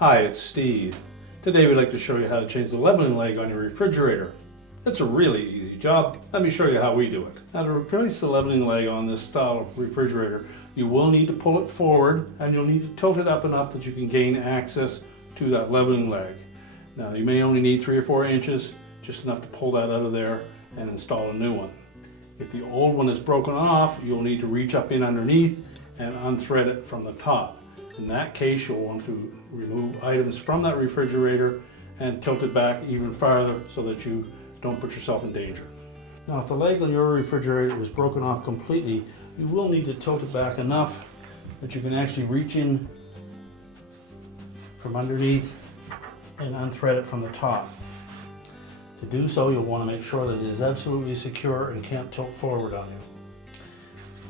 Hi, it's Steve. Today we'd like to show you how to change the leveling leg on your refrigerator. It's a really easy job. Let me show you how we do it. Now, to replace the leveling leg on this style of refrigerator, you will need to pull it forward and you'll need to tilt it up enough that you can gain access to that leveling leg. Now, you may only need 3 or 4 inches, just enough to pull that out of there and install a new one. If the old one is broken off, you'll need to reach up in underneath and unthread it from the top. In that case, you'll want to remove items from that refrigerator and tilt it back even farther so that you don't put yourself in danger. Now, if the leg on your refrigerator is broken off completely, you will need to tilt it back enough that you can actually reach in from underneath and unthread it from the top. To do so, you'll want to make sure that it is absolutely secure and can't tilt forward on you.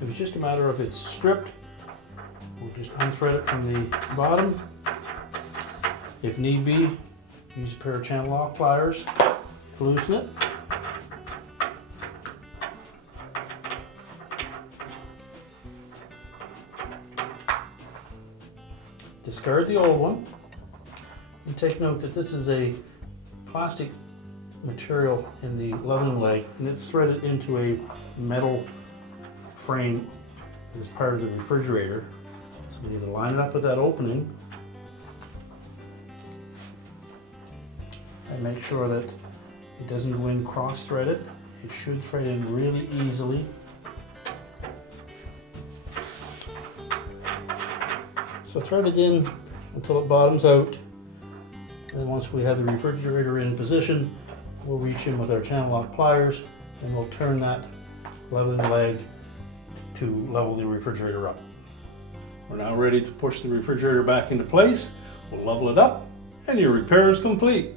If it's just a matter of it's stripped, we'll just unthread it from the bottom. If need be, use a pair of channel lock pliers to loosen it. Discard the old one and take note that this is a plastic material in the leveling leg and it's threaded into a metal frame as part of the refrigerator. So you need to line it up with that opening and make sure that it doesn't go in cross-threaded. It should thread in really easily. So thread it in until it bottoms out, and once we have the refrigerator in position, we'll reach in with our channel lock pliers and we'll turn that leveling leg to level the refrigerator up. We're now ready to push the refrigerator back into place. We'll level it up and your repair is complete.